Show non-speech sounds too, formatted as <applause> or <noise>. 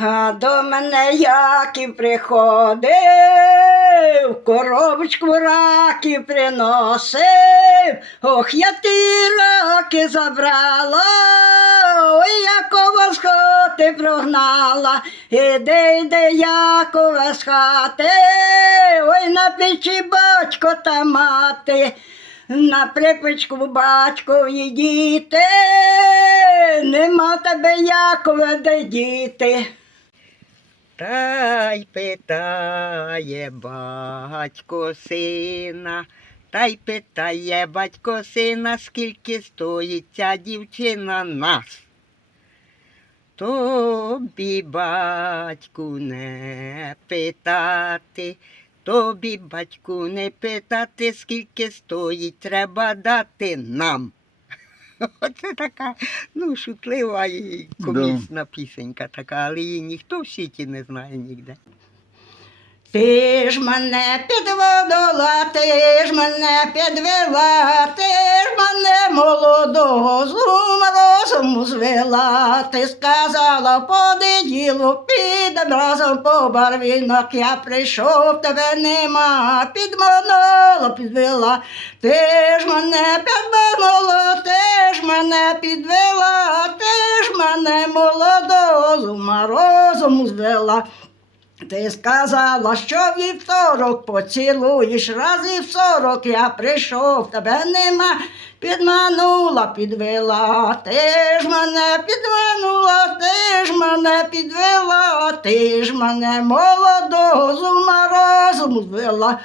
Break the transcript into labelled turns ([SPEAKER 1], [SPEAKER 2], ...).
[SPEAKER 1] А до мене Яків приходив, коробочку раків приносив, ох, я ті раки забрала, ой, Якова з хати прогнала, іди, йди, Якова з хати, ой, на печі батько та мати. На припечку батькові діти, нема тебе Якове, де діти.
[SPEAKER 2] Та й питає батько сина, та й питає батько сина, скільки стоїть ця дівчина нас. Тобі, батьку, не питати, тобі, батьку, не питати, скільки стоїть, треба дати нам. <laughs> Оце така, ну, шутлива і комічна пісенька така, але її ніхто в світі не знає ніде.
[SPEAKER 1] Ти ж мене підводила, ти ж мене підвела, ти ж мене молодого розуму звела. Ти сказала по ділу, підем разом по барвінок. Я прийшов, тебе нема, підманула, підвела. Ти ж мене підманула, ти ж мене підвела, ти ж мене молодого розуму звела. Ти сказала, що вівторок поцілуєш, разів сорок я прийшов, тебе нема, підманула, підвела, ти ж мене підвинула, ти ж мене підвела, ти ж мене молодого з ума розуму звела,